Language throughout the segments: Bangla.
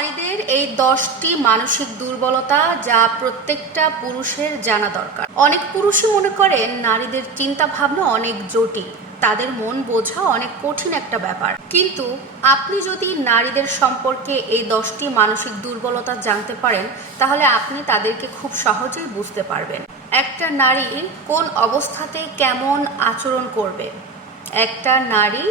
নারীদের এই দশটি মানসিক দুর্বলতা যা প্রত্যেকটা পুরুষের জানা দরকার। অনেক পুরুষই মনে করেন নারীদের চিন্তা ভাবনা অনেক জটিল। তাদের মন বোঝা অনেক কঠিন একটা ব্যাপার। কিন্তু আপনি যদি নারীদের সম্পর্কে এই দশটি মানসিক দুর্বলতা জানতে পারেন, তাহলে আপনি তাদেরকে খুব সহজেই বুঝতে পারবেন। একটা নারী কোন অবস্থাতে কেমন আচরণ করবে? একটা নারী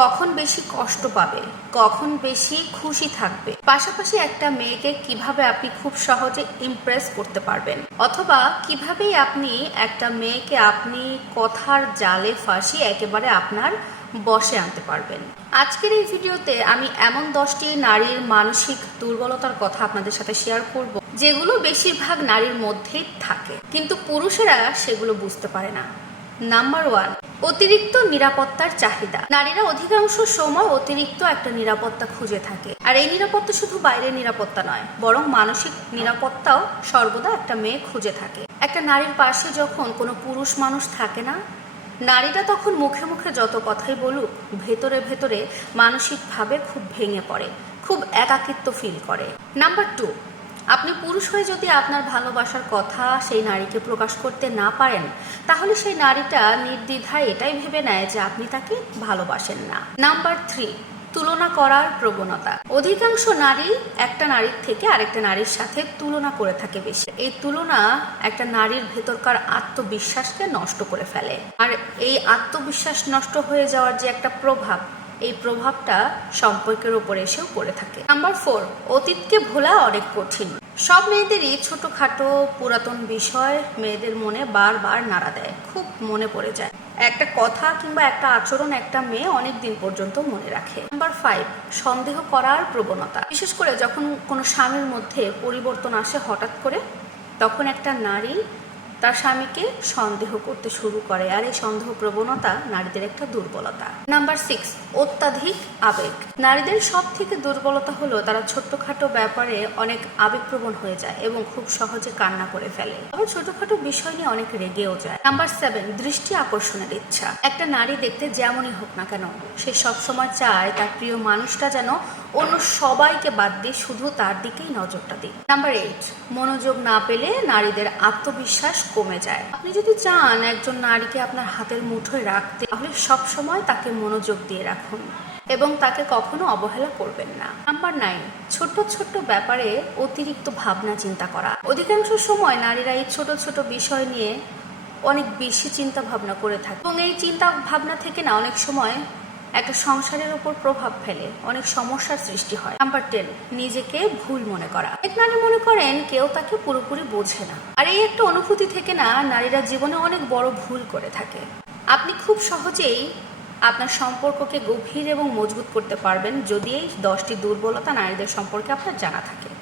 কখন বেশি কষ্ট পাবে, কখন বেশি খুশি থাকবে? পাশাপাশি একটা মেয়েকে কীভাবে আপনি খুব সহজে ইমপ্রেস করতে পারবেন? অথবা কিভাবেই আপনি একটা মেয়েকে আপনি কথার জালে ফাঁসি একেবারে আপনার বসে আনতে পারবেন? আজকের এই ভিডিওতে আমি এমন দশটি নারীর মানসিক দুর্বলতার কথা আপনাদের সাথে শেয়ার করব, যেগুলো বেশিরভাগ নারীর মধ্যেই থাকে। কিন্তু পুরুষেরা সেগুলো বুঝতে পারে না। নাম্বার ওয়ান অতিরিক্ত নিরাপত্তার চাহিদা। নারীরা অধিকাংশ সময় অতিরিক্ত একটা নিরাপত্তা খুঁজে থাকে। আর এই নিরাপত্তা শুধু বাইরের নিরাপত্তা নয়, বরং মানসিক নিরাপত্তাও সর্বদা একটা মেয়ে খুঁজে থাকে। একটা নারীর পাশে যখন কোনো পুরুষ মানুষ থাকে না, নারীরা তখন মুখে মুখে যত কথাই বলুক, ভেতরে ভেতরে মানসিকভাবে খুব ভেঙে পড়ে, খুব একাকিত্ব ফিল করে। নাম্বার টু আপনি পুরুষ হয়ে যদি আপনার ভালোবাসার কথা সেই নারীকে প্রকাশ করতে না পারেন, তাহলে সেই নারীটা নির্দ্বিধায় এটাই ভেবে নেয় যে আপনি তাকে ভালোবাসেন না। নাম্বার থ্রি, তুলনা করার প্রবণতা। অধিকাংশ নারী একটা নারীর থেকে আরেকটা নারীর সাথে তুলনা করে থাকে বেশি। এই তুলনা একটা নারীর ভেতরকার আত্মবিশ্বাসকে নষ্ট করে ফেলে। আর এই আত্মবিশ্বাস নষ্ট হয়ে যাওয়ার যে একটা প্রভাব এই প্রভাবটা সম্পর্কের উপর এসেও পড়ে থাকে। নাম্বার ফোর অতীতকে ভোলা অনেক কঠিন। সব মেয়েদেরই ছোটখাটো, পুরাতন বিষয় মেয়েদের মনে বারবার নাড়া দেয়, খুব মনে পড়ে যায়। একটা কথা কিংবা একটা আচরণ একটা মেয়ে অনেক দিন পর্যন্ত মনে রাখে। নাম্বার ফাইভ সন্দেহ করার প্রবণতা। বিশেষ করে যখন কোনো স্বামীর মধ্যে পরিবর্তন আসে হঠাৎ করে, তখন একটা নারী তার স্বামীকে সন্দেহ করতে শুরু করে আর এই সন্দেহ প্রবণতা নারীদের একটা দুর্বলতা। নাম্বার সিক্স অত্যাধিক আবেগ। নারীদের সব থেকে দুর্বলতা হলো তারা ছোট্টখাটো ব্যাপারে অনেক আবেগপ্রবণ হয়ে যায় এবং খুব সহজে কান্না করে ফেলে। আবার ছোটখাটো বিষয় নিয়ে অনেক রেগেও যায়। নাম্বার সেভেন দৃষ্টি আকর্ষণের ইচ্ছা। একটা নারী দেখতে যেমনই হোক না কেন, সে সবসময় চায় তার প্রিয় মানুষটা যেন অন্য সবাইকে বাদ দিয়ে শুধু তার দিকেই নজরটা দিই নাম্বার এইট মনোযোগ না পেলে নারীদের আত্মবিশ্বাস কমে যায়। আপনি যদি চান একজন নারীকে আপনার হাতের মুঠোয় রাখতে, তাহলে সব সময় তাকে মনোযোগ দিয়ে রাখুন এবং তাকে কখনো অবহেলা করবেন না। নাম্বার নাইন, ছোট্ট ছোট্ট ব্যাপারে অতিরিক্ত ভাবনা চিন্তা করা। অধিকাংশ সময় নারীরা এই ছোট ছোট বিষয় নিয়ে অনেক বেশি চিন্তা ভাবনা করে থাকে এবং এই চিন্তা ভাবনা থেকে না অনেক সময় একটা সংসারের উপর প্রভাব ফেলে অনেক সমস্যার সৃষ্টি হয়। নাম্বার টেন নিজেকে ভুল মনে করা। এক নারী মনে করেন কেউ তাকে পুরোপুরি বোঝে না। আর এই একটা অনুভূতি থেকে না নারীরা জীবনে অনেক বড় ভুল করে থাকে। আপনি খুব সহজেই আপনার সম্পর্ককে গভীর এবং মজবুত করতে পারবেন যদি এই দশটি দুর্বলতা নারীদের সম্পর্কে আপনার জানা থাকে।